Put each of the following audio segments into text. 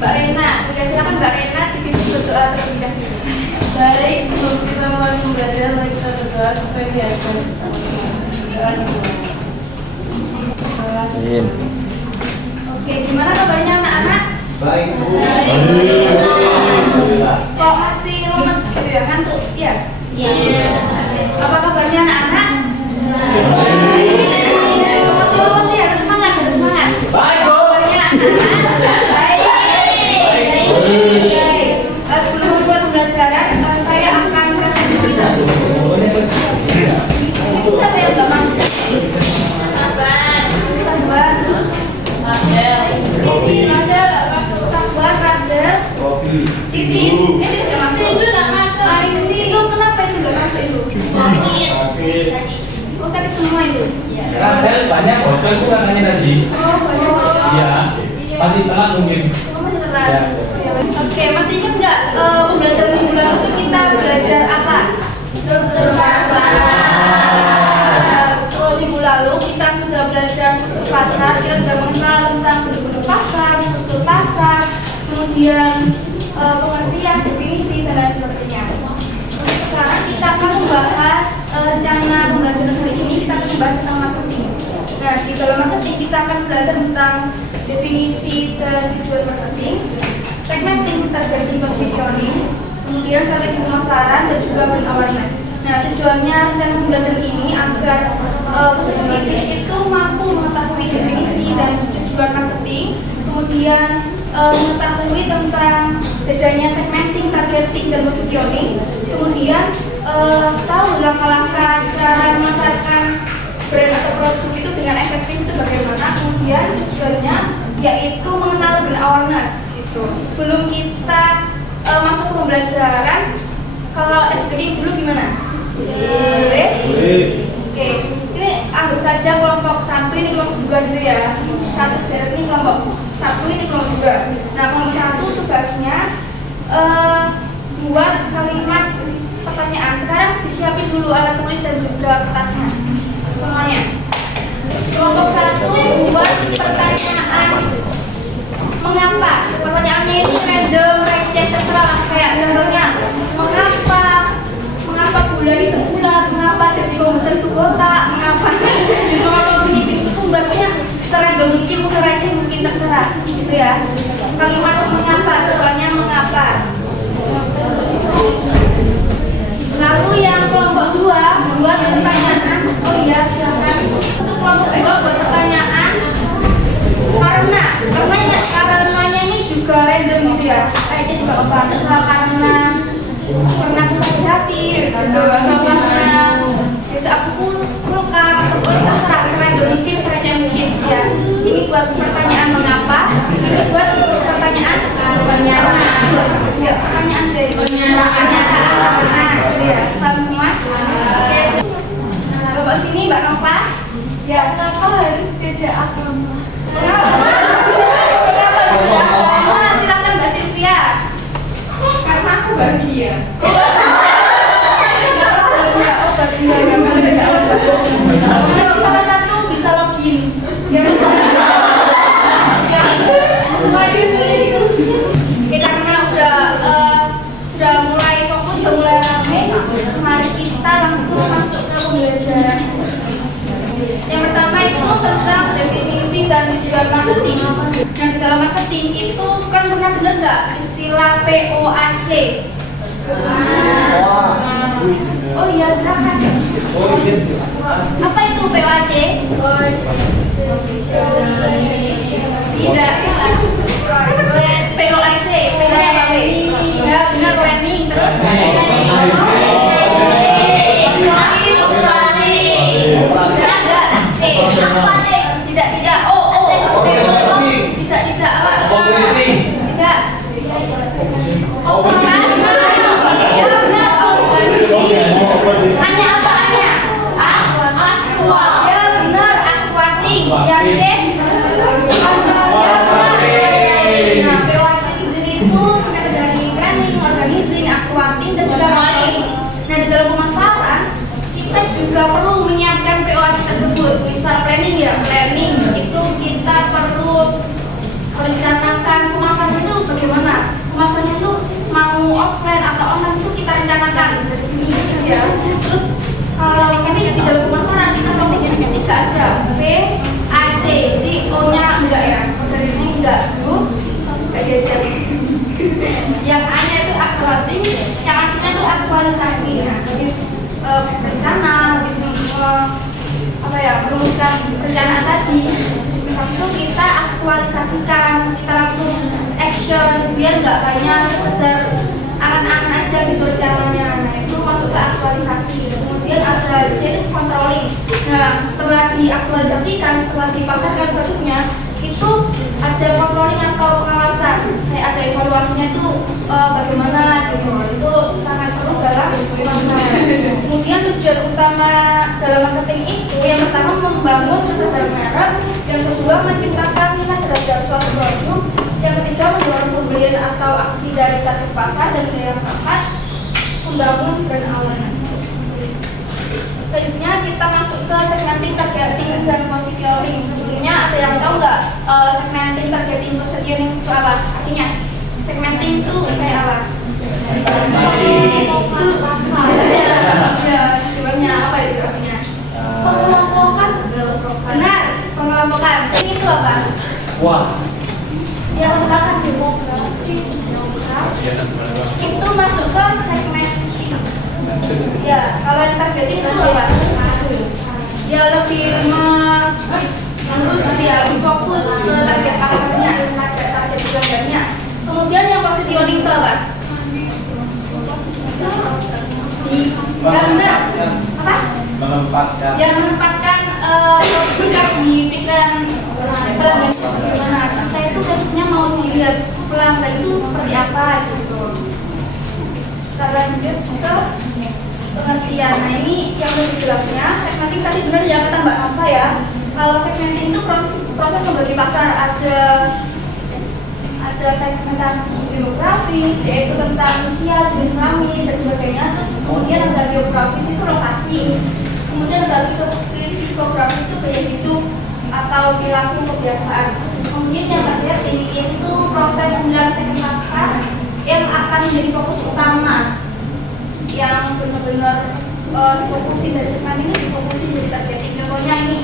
Mbak Rena. Ya, silakan Mbak Rena dipimpin berdoa terlebih dahulu. Baik, sebelum kita mulai belajar, mari kita berdoa supaya diajar. Amin. Oke, gimana kabarnya anak-anak? Baik, Bu. Kok masih lemes gitu ya, ngantuk? Ya? Iya. Apa kabarnya anak-anak? Masih lemes ya, harus semangat, harus semangat. Baik, Bu. Kabarnya anak-anak? Baik. Sebelum memulai pembelajaran, saya akan presentasi dulu. Ini siapa yang nggak masuk? Sabar, terus? Ini ada sabar, Radel, Titis. Titis nggak masuk. Itu nggak masuk. Itu kenapa itu nggak masuk itu? Oh, sakit semua itu. Radel banyak bocor itu katanya tadi. Oh, banyak bocor. Iya. Masih telat mungkin. Oh, masih telat. Oke, masih ingat nggak pembelajaran minggu lalu itu kita belajar apa? Minggu lalu kita sudah belajar struktur pasar, kita sudah mengenal tentang bentuk-bentuk pasar, struktur pasar, kemudian pengertian, definisi, dan lain sebagainya. Sekarang kita akan membahas rencana pembelajaran hari ini, kita akan membahas tentang marketing. Nah, di dalam marketing kita akan belajar tentang definisi dan tujuan marketing, segmenting, targeting, positioning, kemudian strategi pemasaran, dan juga brand awareness. Nah, tujuannya rencana pembelajaran ini agar peserta didik itu mampu mengetahui definisi dan tujuan marketing, kemudian mengetahui tentang bedanya segmenting, targeting, dan positioning, kemudian tahu langkah-langkah cara memasarkan brand atau produk itu dengan efektif itu bagaimana, kemudian tujuannya yaitu mengenal brand awareness gitu. Belum kita masuk ke pembelajaran, kalau SBY dulu gimana? Boleh? Oke, ini anggap saja kelompok 1 ini kelompok 2 gitu ya. Satu ini kelompok 1 ini kelompok 2. Nah, kelompok 1 tugasnya buat kalimat pertanyaan. Sekarang disiapin dulu alat tulis dan juga kertasnya semuanya. Kelompok 1 buat pertanyaan mengapa. Pertanyaannya ini random, receh, terserah kayak contohnya mengapa bulan itu bulat, mengapa jadi komposer itu botak, mengapa begini itu tumbar, pokoknya serandom mungkin, serandom mungkin, terserah gitu ya. Kalimat mengapa, tujuannya mengapa. Lalu yang kelompok 2 buat pertanyaan. Oh iya, silakan. Untuk kelompok 2 buat pertanyaan karenanya ini juga random gitu ya. Kayaknya juga apa, terserah karena pernah aku sakit hati gitu, atau karena bisa aku kulkar, atau terserah random mungkin, saja mungkin ya. Ini buat pertanyaan mengapa, ini buat pertanyaan pertanyaan dari pernyataan gitu ya. Paham semua? Oke, Bapak sini Mbak Nova. Ya, kenapa harus beda agama? Silakan Mbak Sylvia. Karena aku bahagia. Oh, bahagia. Kalau salah satu bisa login. Oke, karena udah mulai fokus, udah mulai rame, mari kita langsung masuk ke pembelajaran. Yang pertama itu tentang definisi dan tujuan marketing. Nah, di dalam marketing itu kan pernah dengar nggak istilah POAC? Oh iya, silakan. Apa itu POAC? Tidak. POAC, benar apa P? Ya, benar, planning. Terus tidak. Oh. Tidak apa? Tidak. Oh, ya benar. Hanya apa? Ya benar, actuating. Ya, C. Ya benar. aktualisasikan, kita langsung action biar nggak hanya sekedar angan-angan aja gitu rencananya. Nah itu masuk ke aktualisasi. Kemudian ada C itu controlling. Nah setelah diaktualisasikan, setelah dipasarkan produknya, itu ada controlling atau pengawasan. Kayak ada evaluasinya itu bagaimana gitu. Itu sangat perlu dalam pemasaran. Kemudian tujuan utama dalam marketing itu yang pertama membangun kesadaran merek, yang kedua menciptakan minat terhadap suatu produk, yang ketiga mendorong pembelian atau aksi dari target pasar, dan yang keempat membangun brand awareness. Selanjutnya kita masuk ke segmenting, targeting, dan positioning. Sebelumnya ada yang tahu nggak segmenting, targeting, positioning itu apa? Artinya segmenting itu kayak apa? Itu ya, sebenarnya apa itu artinya? Pengelompokan. Benar, pengelompokan. Ini itu apa? Wah. Ya, usahakan demografis, itu masuk ke segmenting. Ya, kalau yang targeting itu apa? Ya lebih mengurus dia, lebih fokus ke target pasarnya, target pelanggannya. Kemudian yang positioning itu apa? Apa? Menempatkan. Yang menempatkan kita di pikiran pelanggan bagaimana. Kita itu harusnya mau dilihat pelanggan itu seperti apa gitu. Kita lanjut ke pengertian. Nah ini yang lebih jelasnya, segmenting tadi benar ya kata Mbak apa ya. Kalau segmenting itu proses membagi pasar, ada segmentasi demografis yaitu tentang usia, jenis kelamin dan sebagainya. Terus kemudian ada geografis itu lokasi. Kemudian ada psikografis itu gaya hidup atau perilaku kebiasaan. Kemudian yang targeting itu proses penyelesaian pasar yang akan menjadi fokus utama, yang benar-benar difokusin dari segmen ini, difokusin dari targeting. Contohnya ini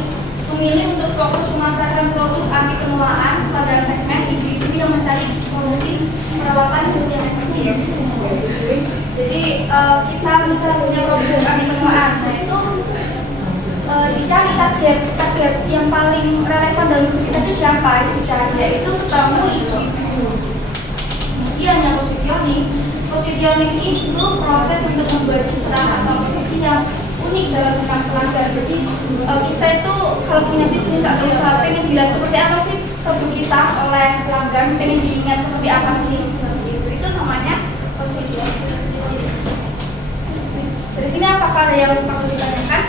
memilih untuk fokus memasarkan produk anti penuaan pada segmen ibu-ibu yang mencari solusi perawatan kulit yang efektif. Jadi kita misalnya punya produk anti penuaan, nah itu dicari target yang paling relevan dalam hidup kita itu siapa, itu dicari, yaitu ketemu ibu-ibu. Kemudian yang positioning itu proses untuk membuat citra atau posisi yang unik dalam tentang pelanggan. Jadi kita itu kalau punya bisnis atau usaha pengen dilihat seperti apa sih produk kita oleh pelanggan, pengen diingat seperti apa sih, seperti itu namanya positioning. Dari sini apakah ada yang perlu ditanyakan?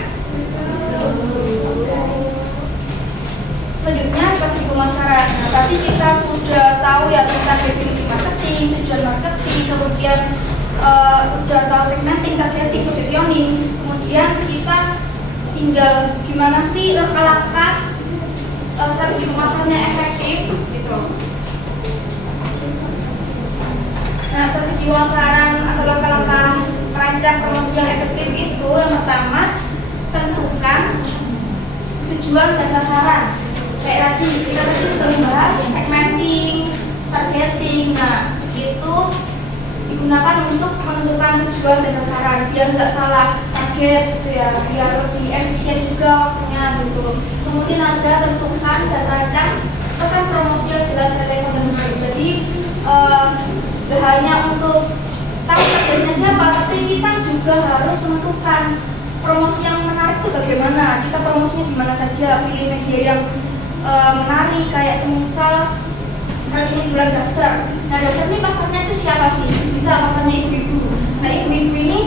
Selanjutnya seperti pemasaran. Nah, tadi kita sudah tahu ya tentang definisi marketing, tujuan marketing, kemudian udah tahu segmenting, targeting, positioning. Kemudian kita tinggal gimana sih langkah-langkah strategi pemasarannya efektif gitu. Nah, strategi pemasaran atau langkah-langkah merancang promosi yang efektif itu yang pertama tentukan tujuan dan sasaran. Kayak tadi kita sudah membahas segmenting, targeting. Nah itu digunakan untuk menentukan tujuan dan sasaran biar nggak salah target gitu ya, biar lebih efisien juga waktunya gitu. Kemudian ada tentukan dan rancang pesan promosi yang jelas, relevan dan menarik. Jadi gak hanya untuk tahu targetnya siapa, tapi kita juga harus menentukan promosi yang menarik itu bagaimana. Kita promosinya di mana saja, pilih media yang menarik, kayak semisal kali ini bulan daster. Nah daster ini pasarnya itu siapa sih? Bisa pasarnya ibu-ibu. Nah ibu-ibu ini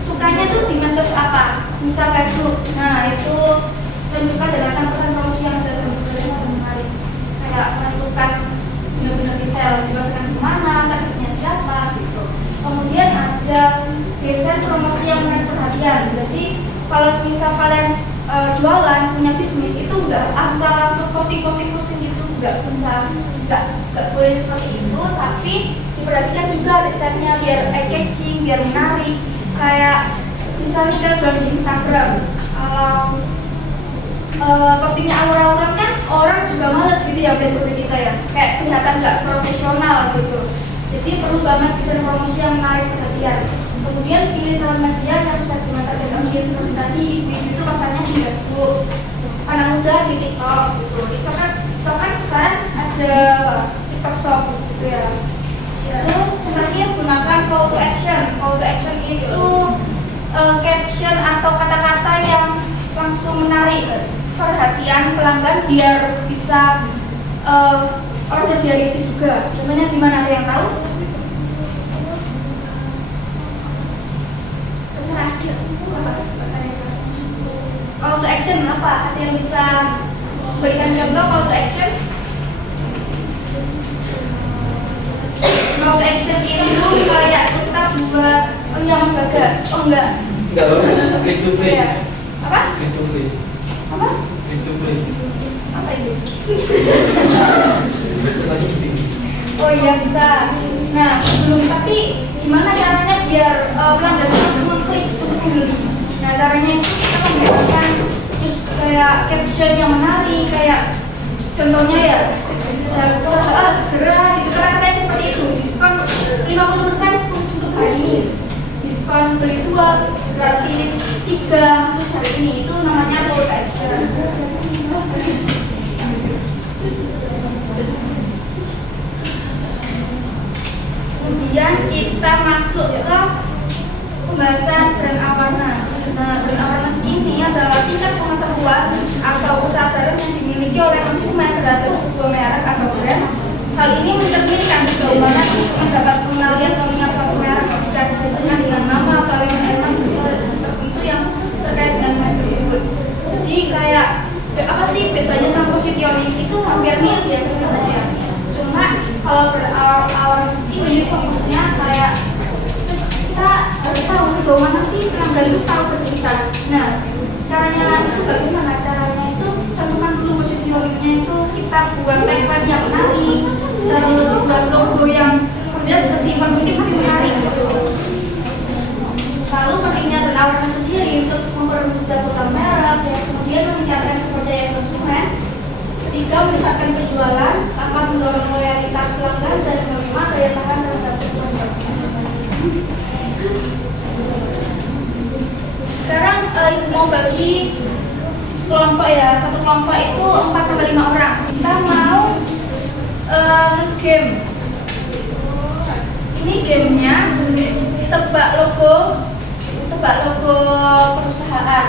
sukanya tuh di medsos apa? Misal Facebook. Nah itu tentukan dan datang pesan promosi yang jelas dan menarik. Kayak menentukan benar-benar detail, dipasarkan kemana, targetnya siapa gitu. Kemudian ada desain promosi yang menarik perhatian. Jadi kalau misal kalian jualan, punya bisnis itu nggak asal langsung posting gitu, nggak bisa, nggak boleh seperti itu, tapi diperhatikan juga desainnya biar eye-catching, biar menarik. Kayak misalnya kita jualan di Instagram, postingnya awur-awuran kan orang juga males gitu ya lihat produk kita ya, kayak kelihatan nggak profesional gitu. Jadi perlu banget desain promosi yang menarik perhatian. Kemudian pilih saran media yang sudah dimakan dan audiens seperti tadi, ibu-ibu itu pasarnya di Facebook, anak muda di TikTok gitu. TikTok kan sekarang ada TikTok Shop gitu ya. Terus yang terakhir gunakan call to action. Call to action itu caption atau kata-kata yang langsung menarik perhatian pelanggan biar bisa order dari itu juga. Contohnya gimana, ada yang tahu? Terserah aja. Call to action apa? Ada yang bisa berikan contoh call to action? Call to action itu kayak kita buat yang bagas. Oh enggak. Enggak bagus. Click to play. Iya. Apa? Click to play. Apa? Click to play. Apa itu? Lagi. Oh iya bisa. Nah sebelum, tapi gimana caranya biar pelanggan itu langsung klik untuk membeli? Nah caranya itu kita membiasakan kayak caption yang menarik, kayak contohnya ya segera gitu, kata-kata seperti itu. Diskon 50% khusus untuk hari ini, diskon beli 2 gratis 3 khusus hari ini. Itu namanya call to action. Kemudian kita masuk ke pembahasan brand awareness. Nah, brand awareness ini adalah tingkat pengetahuan atau kesadaran yang dimiliki oleh konsumen terhadap sebuah merek atau brand. Hal ini mencerminkan bagaimana konsumen dapat pengenalan mengenai suatu merek jika disajikan dengan nama atau elemen tertentu yang terkait dengan merek tersebut. Jadi kayak apa sih bedanya sama positioning? Itu hampir mirip ya sebenarnya. Cuma kalau brand awareness ini fokusnya kayak kita harus tahu sejauh mana sih pelanggan itu tahu ke kita. Nah, caranya itu bagaimana? Caranya itu tentukan dulu positioningnya, itu kita buat tagline yang menarik, terus buat logo yang pedas kesimpan mungkin tapi menarik gitu. Lalu pentingnya brand awareness sendiri untuk mempermudah total merek, ya, kemudian meningkatkan kepercayaan konsumen, ketiga meningkatkan penjualan, keempat mendorong loyalitas pelanggan, dan kelima daya tahan terhadap pelanggan. Sekarang ibu mau bagi kelompok ya, satu kelompok itu 4-5 orang. Kita mau game. Ini gamenya tebak logo perusahaan.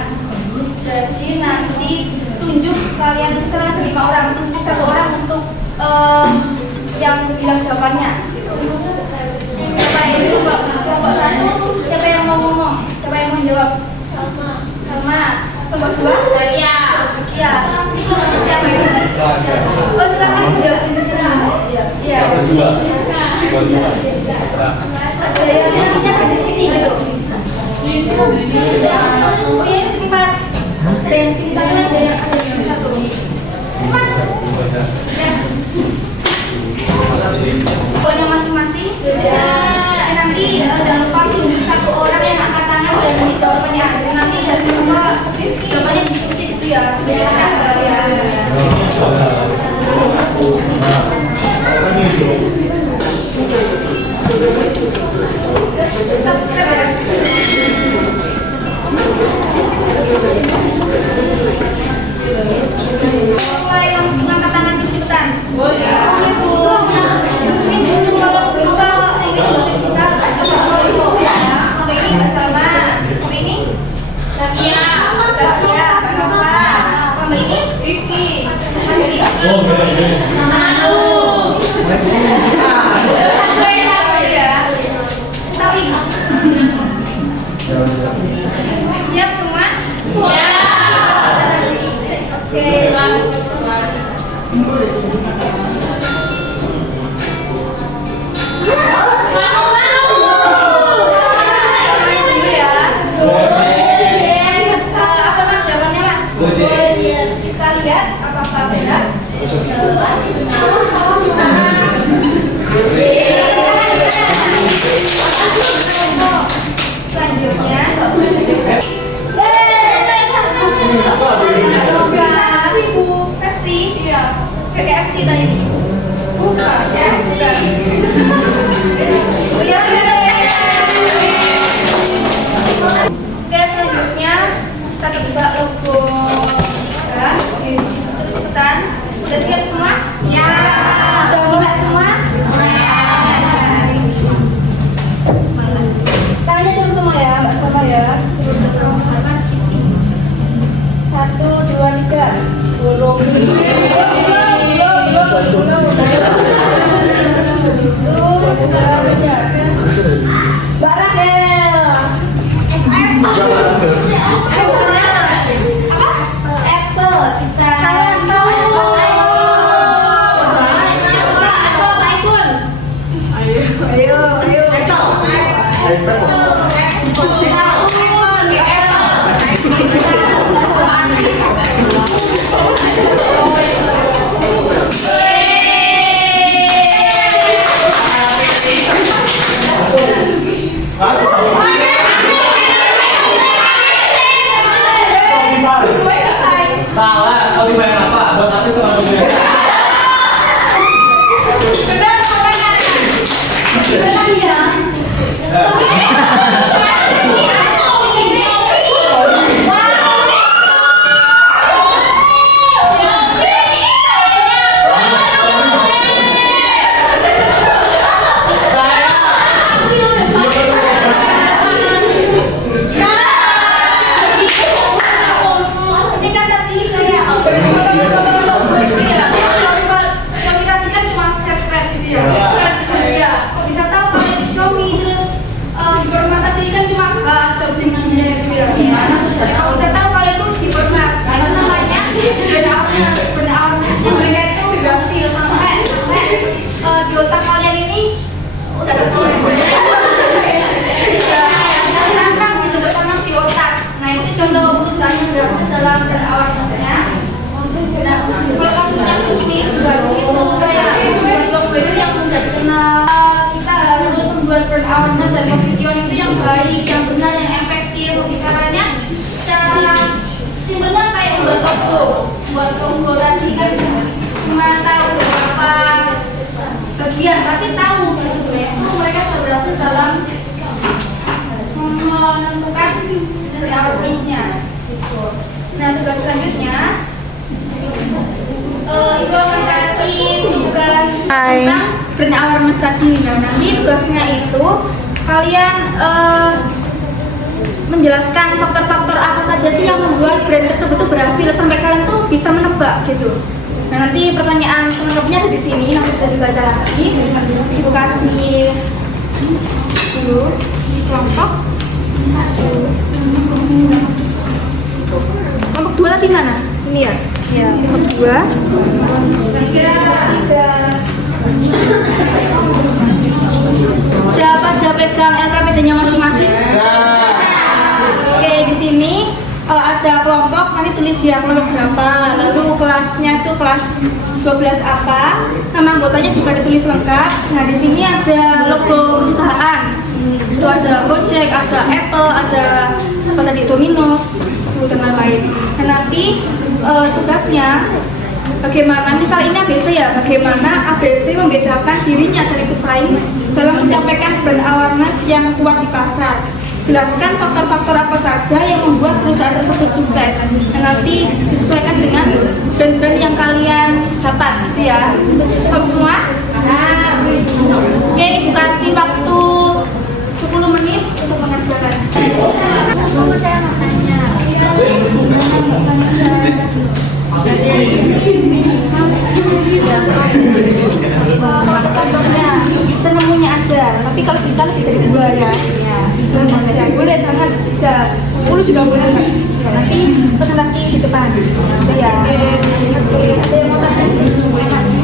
Jadi nanti tunjuk kalian, misalnya ada 5 orang, tunjuk 1 orang untuk yang bilang jawabannya. Siapa yang coba? Kelompok 1, siapa yang mau ngomong? Siapa yang mau jawab? Sama. Kelompok 2? Iya. Siapa ini? Oh, silakan jawab di sini. Iya. Dua. Ada yang isinya di sini gitu. Kemudian 4. Ada yang sini satu, ada yang satu. Mas. Pokoknya masing-masing. Nanti jangan lupa tunjuk 1 orang yang angkat tangan dan jawabannya. Nanti dari semua jawabannya diskusi gitu ya. Subscribe ya. Mulai langsung angkat tangan cepetan. Boleh. Ini dulu kalau bisa ini kita sampai ini bersama. Sampai ini Zakia, sampai ini Rifki, Mas Rifki. Siap semua? Oke, kita lihat apakah benar. Selanjutnya Pepsi, iya, kayak KFC tadi. awareness-nya. Nah, tugas selanjutnya Ibu akan kasih tugas tentang brand awareness tadi. Nah, nanti tugasnya itu kalian menjelaskan faktor-faktor apa saja sih yang membuat brand tersebut tuh berhasil sampai kalian tuh bisa menebak gitu. Nah, nanti pertanyaan selengkapnya ada di sini, nanti bisa dibaca lagi. Ibu kasih dulu kelompok 1. Kelompok 2 tadi mana? Ini ya? Ya. Kelompok 2. Kira-kira 3. Udah pada pegang LKPD-nya masing-masing? Oke, di sini ada kelompok, nanti tulis ya kelompok berapa, lalu kelasnya itu kelas 12 apa, nama anggotanya juga ditulis lengkap. Nah, di sini ada logo perusahaan, itu ada Gojek, ada Apple, ada apa tadi, Domino's, itu dan lain-lain. Nah, nanti tugasnya bagaimana, misal ini ABC ya, bagaimana ABC membedakan dirinya dari pesaing dalam mencapaikan brand awareness yang kuat di pasar. Jelaskan faktor-faktor apa saja yang membuat perusahaan tersebut sukses. Dan nanti disesuaikan dengan brand-brand yang kalian dapat, gitu ya. Paham semua? Oke, Ibu kasih waktu 10 menit untuk mengerjakan. Saya mau tanya. Senemunya aja, tapi kalau bisa lebih dari 2 ya. Ya, boleh tangan 3, 10 juga boleh. Ya, nanti presentasi di depan. Oke ya. Ada yang mau tanya?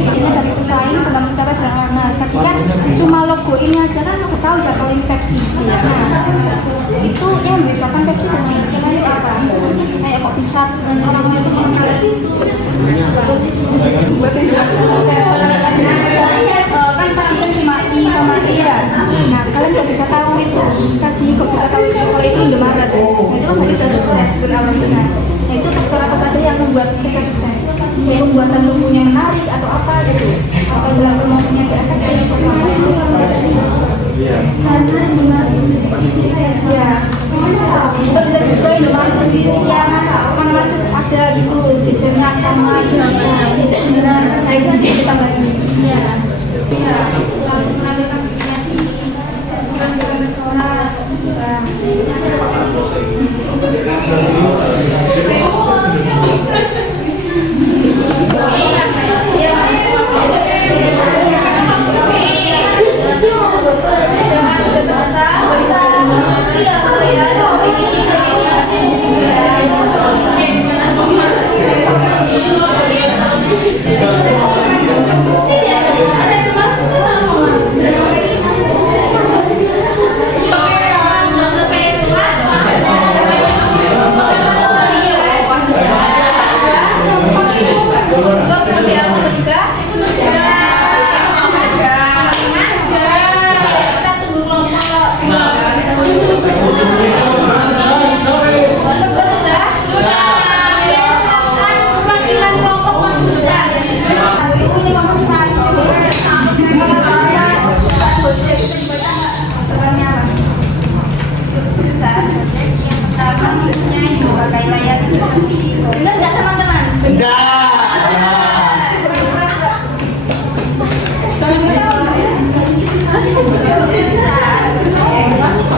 Ini dari pesaing dalam mencapai brand awareness. Tadi kan cuma logo ini aja kan aku tahu ya kalau ini Pepsi. Nah, itu yang membedakan Pepsi dengan yang lain apa? Kayak kok bisa orang-orang itu mengenal itu? Buat yang jelas kan tadi kan cuma I sama dia. Nah, kalian nggak bisa tahu itu. Tadi kok bisa tahu kalau itu Indomaret. Nah, itu kan berarti udah sukses brand awareness. Nah, itu faktor apa saja yang membuat mereka sukses? Kayak pembuatan logonya menarik atau apa gitu, atau dalam promosinya tidak efektif atau apa itu karena ya kita bisa juga Indomaret itu di yang mana-mana itu ada gitu jajanan sama jasa nah itu nanti kita bahas ya lalu menampilkan di restoran bisa benar nggak teman-teman?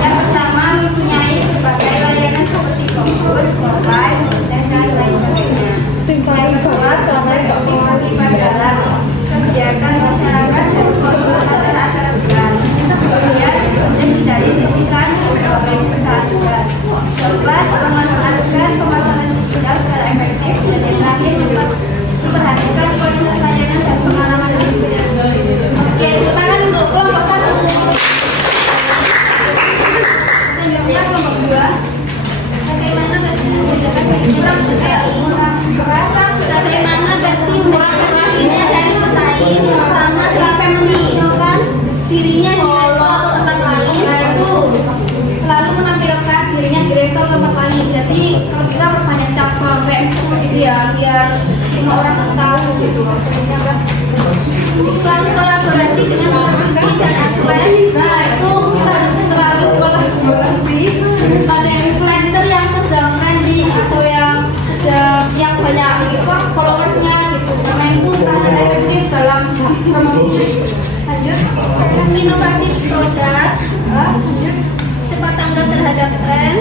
Yang pertama mempunyai berbagai layanan seperti komput, mobile, proses dan lain sebagainya. Yang kedua, terlibat dalam kegiatan masyarakat dan acara besar. Kemudian menjadi pikiran berbagai perusahaan besar. Keempat, memanfaatkan pemasaran digital secara efektif. Dan yang terakhir, memperhatikan kualitas layanan dan pengalaman berikutnya. Oke, tepuk tangan untuk kelompok 1. Selanjutnya kelompok 2. Bagaimana Pepsi membedakan dirinya dari pesaing sama si Pepsi kan dirinya di resto atau tempat lain, nah itu selalu menampilkan dirinya di resto atau tempat lain. Jadi kalau bisa perbanyak cabang kayak itu gitu ya, biar semua orang tahu gitu. Selalu kolaborasi dengan teman-teman dan influencer. Nah itu harus selalu kolaborasi pada influencer yang promosi. Lanjut, inovasi produk. Lanjut, cepat tanggap terhadap tren.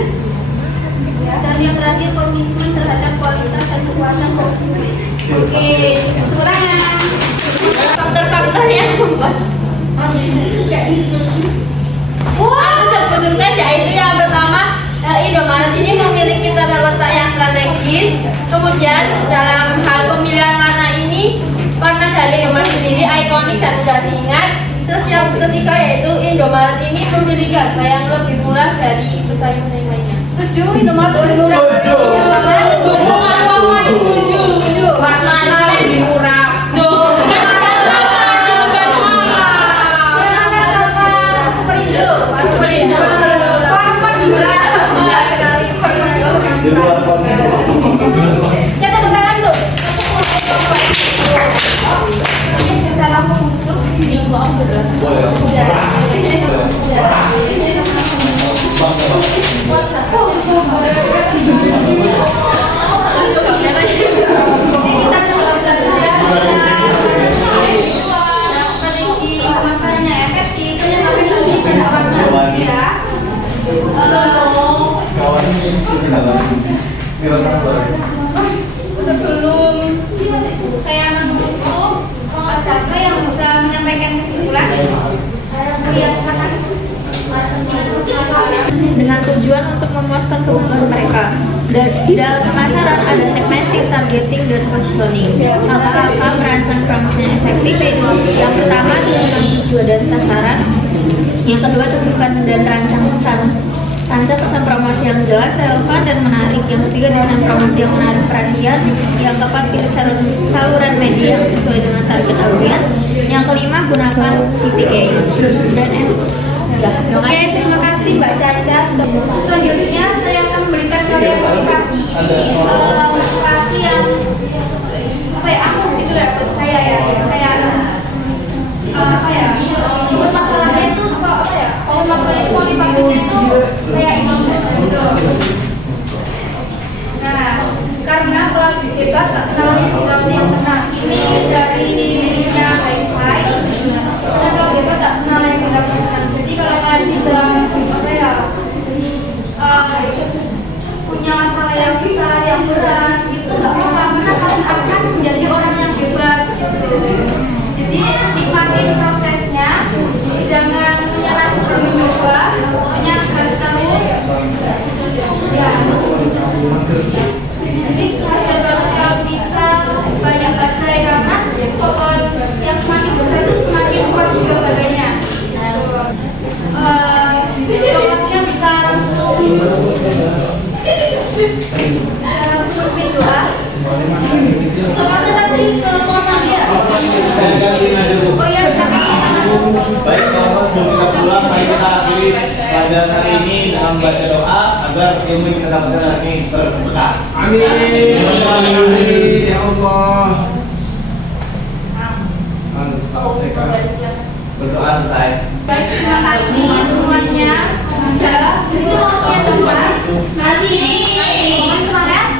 Dan yang terakhir, komitmen terhadap kualitas dan kepuasan konsumen. Oke, kekurangan. Faktor-faktor yang membuat nggak diskusi. Aku sebutkan saja itu yang pertama, Indomaret ini memiliki tata letak yang strategis. Kemudian dalam hal pemilihan warna ini, warna dari Indomaret sendiri ikonik dan mudah diingat. Terus yang ketiga yaitu Indomaret ini memiliki harga yang lebih murah dari pesaing lainnya. Setuju, Indomaret lebih murah. Setuju. Mas mana lebih murah? Di luar konteks. Saya tepuk tangan dulu. Bisa langsung tutup. Boleh. Ini kita coba belajar strategi pemasaran yang efektif. Yang tapi tadi pada warna ya. Kawan ini Sebelum saya menutup, ada yang bisa menyampaikan kesimpulan? Ya, silakan. Dengan tujuan untuk memuaskan kebutuhan mereka. Di dalam pemasaran ada segmenting, targeting, dan positioning. Langkah-langkah merancang promosi yang efektif yaitu yang pertama tentukan tujuan dan sasaran. Yang kedua tentukan dan rancang pesan. Rancang pesan promosi yang jelas, relevan, dan menarik. Yang ketiga desain promosi yang menarik perhatian. Yang keempat pilih saluran media yang sesuai dengan target audiens. Yang kelima gunakan CTA dan Oke, terima kasih Mbak Caca. Selanjutnya saya akan memberikan klarifikasi ini motivasi yang apa ya, aku gitu ya buat saya ya, kayak apa ya, masalahnya itu soal apa ya, kalau masalahnya itu motivasinya itu saya ingin gitu. Nah, karena kelas debat tak kenal yang kena ini dari dirinya Hi-Fi, dan kelas debat tak kenal yang dilakukan. Jadi kalau kalian juga apa ya punya masalah yang besar, yang berat, itu nggak apa-apa, karena kalian akan menjadi orang yang hebat gitu. Jadi nikmatin prosesnya, jangan menyerah sebelum mencoba, pokoknya gas terus. Ya. Jadi aja banget kalau bisa banyak badai, karena pohon yang semakin besar itu semakin kuat juga badainya. Promosinya bisa langsung pindah. Promosinya tadi ke kota dia. Saya gantiin aja Bu. Oh iya, Baik, kawan sebelum kita pulang, mari kita akhiri pelajaran hari ini dengan membaca doa agar ilmu yang kita dapatkan hari ini berkah. Amin. Amin. Ya Allah. Berdoa selesai. Baik, terima kasih semuanya. Semoga di sini mau siap dulu. Nanti semangat.